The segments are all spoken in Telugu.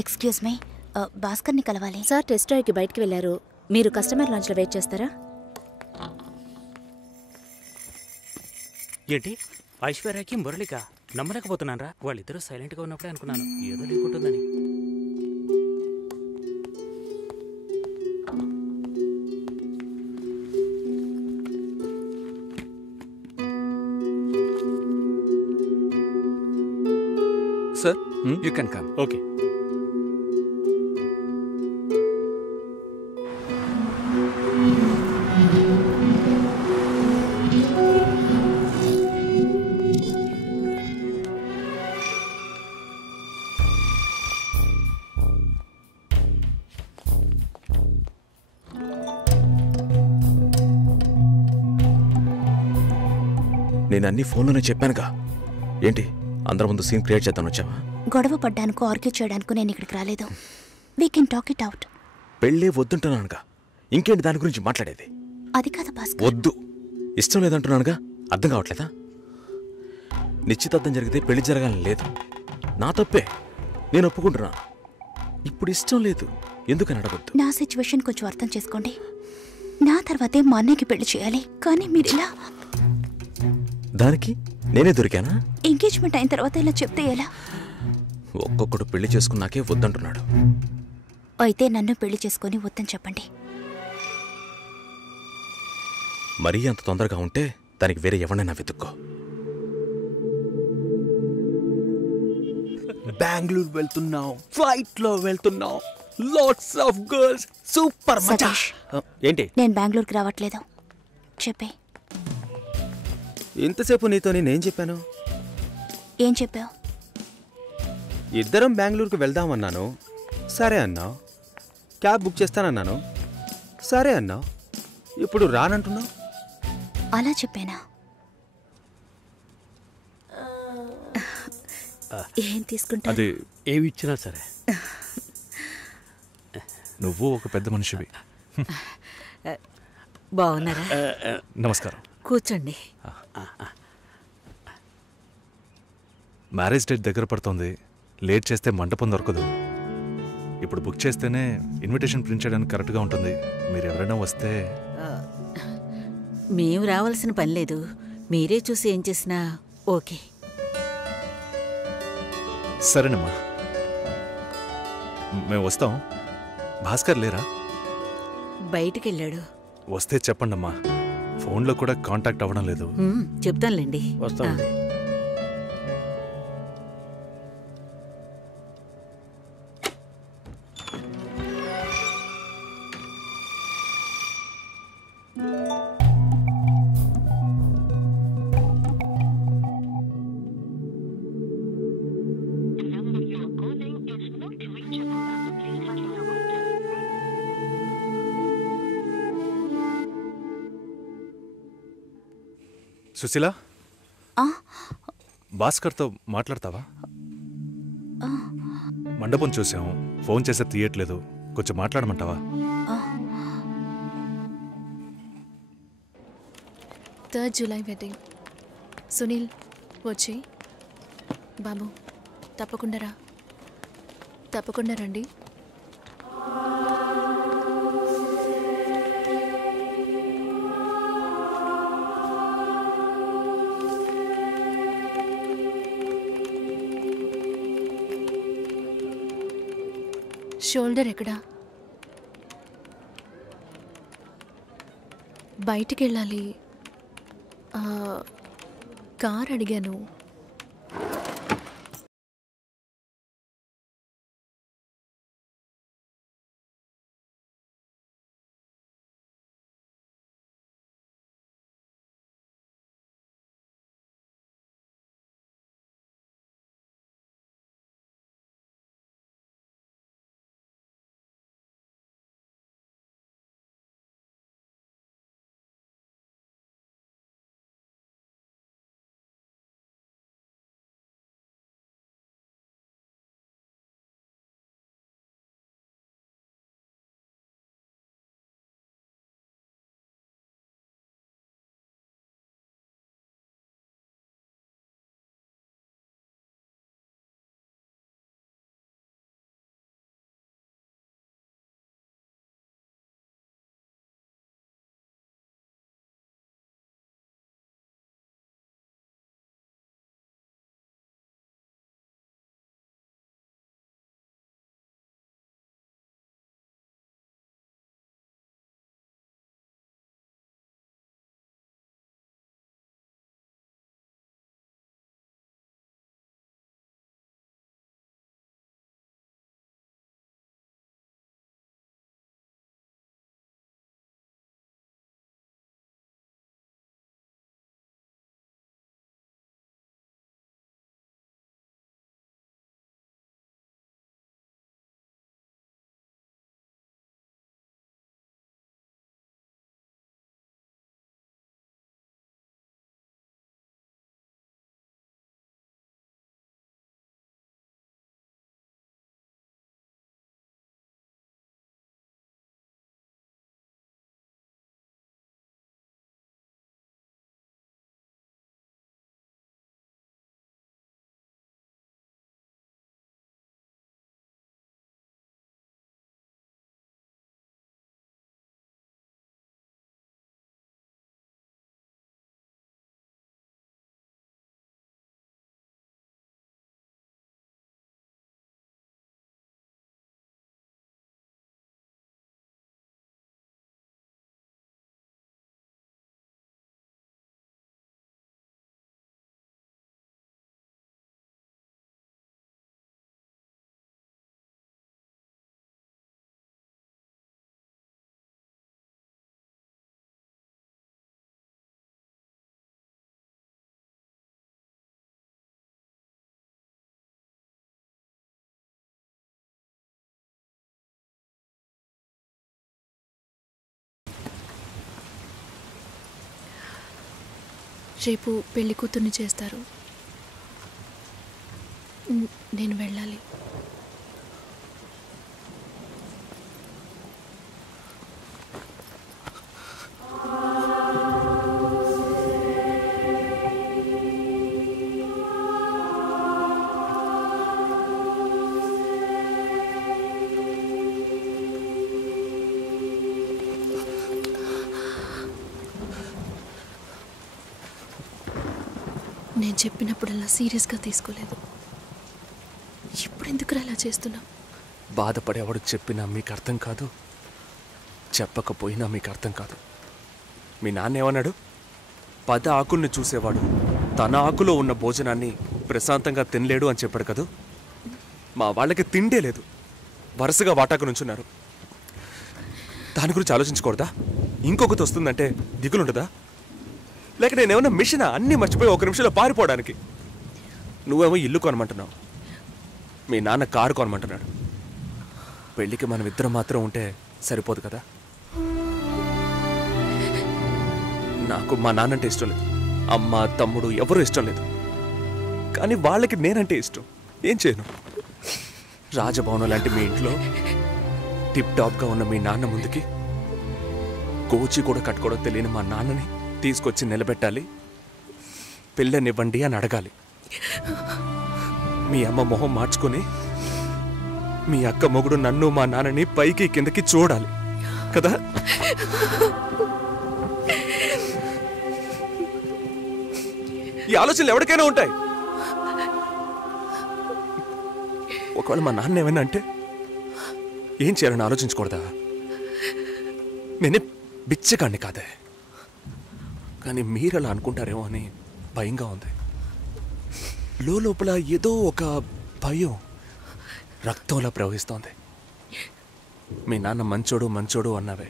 ఎక్స్క్యూజ్ మీ, భాస్కర్ని కలవాలి. సార్ టెస్ట్ డ్రైవ్కి బయటికి వెళ్ళారు. మీరు కస్టమర్ లాంచ్లో వెయిట్ చేస్తారా? ఏంటి ఐశ్వర్యకి మురళిక నమ్మలేకపోతున్నారా? వాళ్ళిద్దరూ సైలెంట్గా ఉన్నప్పుడే అనుకున్నాను ఏదో లేకుంటుందని. Sir, you can come. Okay. నేను అన్ని ఫోన్లోనే చెప్పానుగా. ఏంటి అందరి ముందు సీన్ క్రియేట్ చేద్దాం వచ్చావా? గొడవ పడ్డానుకో, ఆర్గ్యూ చేయడానికి నేను ఇక్కడికి రాలేదు. We can talk it out. పెళ్ళే వద్దుంటున్నానుగా, ఇంకేంటి దాని గురించి మాట్లాడేది? అది కాదు భాస్కర్. వద్దు, ఇష్టం లేదంటున్నానుగా. అర్థం కావట్లేదా? నిశ్చితార్థం జరిగితే పెళ్లి జరగాలని లేదు, నా తప్పే, నేను ఒప్పుకుంటున్నా. ఇప్పుడు ఇష్టం లేదు, ఎందుకని అడగొద్దు. నా సిచ్యువేషన్ కొంచెం అర్థం చేసుకోండి. నా తర్వాతే మా అన్నయ్యకి పెళ్లి చేయాలి, కానీ మీరు ఇలా. దానికి నేనే దొరికానా? ఎంగేజ్మెంట్ అయిన తర్వాత ఇలా చెప్తే ఎలా? ఒక్కొక్కడు పెళ్లి చేసుకున్నాకే వద్దంటున్నాడు. అయితే నన్ను పెళ్లి చేసుకొని వద్దని చెప్పండి. మరీ అంత తొందరగా ఉంటే దానికి వేరే ఎవరినైనా వెతుక్కో. బెంగళూరు వెళ్తున్నాం, ఫ్లైట్ లో వెళ్తున్నాం, లాట్స్ ఆఫ్ గర్ల్స్, సూపర్ మచా. సతీష్, ఏంటి నేను బెంగళూరుకి రావట్లేదు. చెప్పే. ఇంతసేపు నీతో నేనేం చెప్పాను? ఏం చెప్పావు? ఇద్దరం బెంగళూరుకు వెళ్దామన్నాను, సరే అన్నావు. క్యాబ్ బుక్ చేస్తానన్నాను, సరే అన్నావు. ఇప్పుడు రానంటున్నావు. అలా చెప్పానా? ఏం తీసుకుంటా? అది ఏమి ఇచ్చినా సరే. నువ్వు ఒక పెద్ద మనిషివి. బాగున్నారా? నమస్కారం. కూర్చోండి. మ్యారేజ్ డేట్ దగ్గర పడుతుంది, లేట్ చేస్తే మంటపం దొరకదు. ఇప్పుడు బుక్ చేస్తేనే ఇన్విటేషన్ ప్రింట్ చేయడానికి కరెక్ట్గా ఉంటుంది. మీరు ఎవరైనా వస్తే. మేము రావాల్సిన పని లేదు, మీరే చూసి ఏం చేసినా ఓకే. సరేనమ్మా, మేము వస్తాం. భాస్కర్ లేరా? బయటికి వెళ్ళాడు. వస్తే చెప్పండమ్మా, ఫోన్లో కూడా కాంటాక్ట్ అవ్వడం లేదు. చెప్తానులేండి. వస్తామండి. సుశీల, భాస్కర్తో మాట్లాడతావా? మండపం చూసాం, ఫోన్ చేస్తే తీయట్లేదు, కొంచెం మాట్లాడమంటావా? 3rd July wedding. సునీల్ వచ్చి. బాబు తప్పకుండా రండి. షోల్డర్ ఎక్కడా? బయటికి వెళ్ళాలి. కార్ అడిగాను. రేపు పెళ్లి కూతుర్ని చేస్తారు. నేను వెళ్ళాలి. నేను చెప్పినప్పుడల్లా సీరియస్గా తీసుకోలేదు. ఇప్పుడు ఎందుకు అలా చేస్తున్నా? బాధపడేవాడు చెప్పినా మీకు అర్థం కాదు, చెప్పకపోయినా మీకు అర్థం కాదు. మీ నాన్న ఏమన్నాడు? 10 ఆకుల్ని చూసేవాడు తన ఆకులో ఉన్న భోజనాన్ని ప్రశాంతంగా తినలేడు అని చెప్పాడు కదా. మా వాళ్ళకి తిండే లేదు, వరుసగా వాటాకు నుంచున్నారు. దాని గురించి ఆలోచించకూడదా? ఇంకొకటి వస్తుందంటే దిగులుంటుందా? లేక నేనేమన్నా మిషనా అన్నీ మర్చిపోయి 1 నిమిషంలో పారిపోవడానికి? నువ్వేమో ఇల్లు కొనమంటున్నావు, మీ నాన్న కారు కొనమంటున్నాడు. పెళ్ళికి మనం ఇద్దరం మాత్రం ఉంటే సరిపోదు కదా. నాకు మా నాన్నంటే ఇష్టం లేదు, అమ్మ తమ్ముడు ఎవరూ ఇష్టం లేదు. కానీ వాళ్ళకి నేనంటే ఇష్టం. ఏం చేయను? రాజభవనం లాంటి మీ ఇంట్లో టిప్ టాప్గా ఉన్న మీ నాన్న ముందుకి కోచి కూడా కట్టుకోవడం తెలియని మా నాన్నని తీసుకొచ్చి నిలబెట్టాలి, పిల్లనివ్వండి అని అడగాలి. మీ అమ్మ మొహం మార్చుకొని మీ అక్క మొగుడు నన్ను మా నాన్నని పైకి కిందకి చూడాలి కదా. ఈ ఆలోచనలు ఎవరికైనా ఉంటాయి. ఒకవేళ మా నాన్న ఏమైనా అంటే ఏం చేయాలని ఆలోచించకూడదా? నేనే బిచ్చగాడిని కాదే, కానీ మీరు అలా అనుకుంటారేమో అని భయంగా ఉంది. లోపల ఏదో ఒక భయం రక్తంలా ప్రవహిస్తోంది. మీ నాన్న మంచోడు మంచోడు అన్నావే,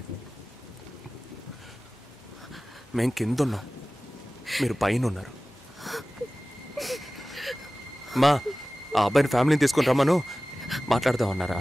మేం కిందున్నాం, మీరు పైన ఉన్నారు. మా ఆ అబ్బాయిని ఫ్యామిలీని తీసుకుని రమ్మను, మాట్లాడదామన్నారా?